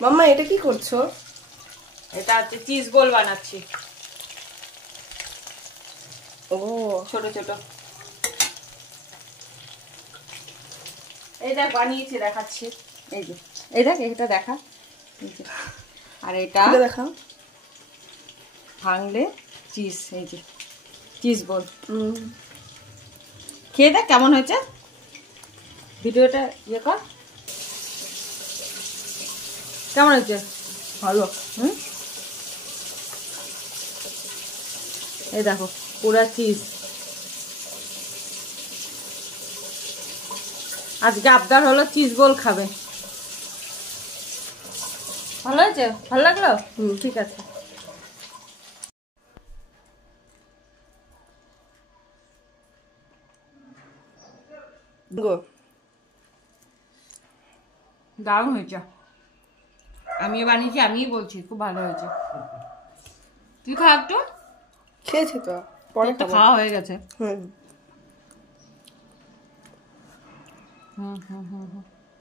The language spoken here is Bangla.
মাম্মা এটা কি করছো? এটা হচ্ছে চিজ বল বানাচ্ছি। ও ছোট ছোট। এই দেখ বানিয়েছি, দেখাচ্ছি। এই যে এই দেখ, এটা দেখা। আর এটা দেখাও। ভাঙলে চিজ, এই যে চিজ বল। খেয়ে দেখ কেমন হয়েছে। ভিডিওটা ইয়ে কর, কেমন হয়েছে? ভালো। এই দেখো পুরা চিজ। আজকে আবদার হলো চিজ বল খাবে। ভালো হয়েছে? ভালো লাগলো? ঠিক আছে। গো দারুণ হয়েছে। আমিও বানিয়েছি, আমিই বলছি খুব ভালো হয়েছে। তুই খা একটু। খেয়েছি তো, পরে তো খাওয়া হয়ে গেছে। হুম হুম হুম হুম হুম।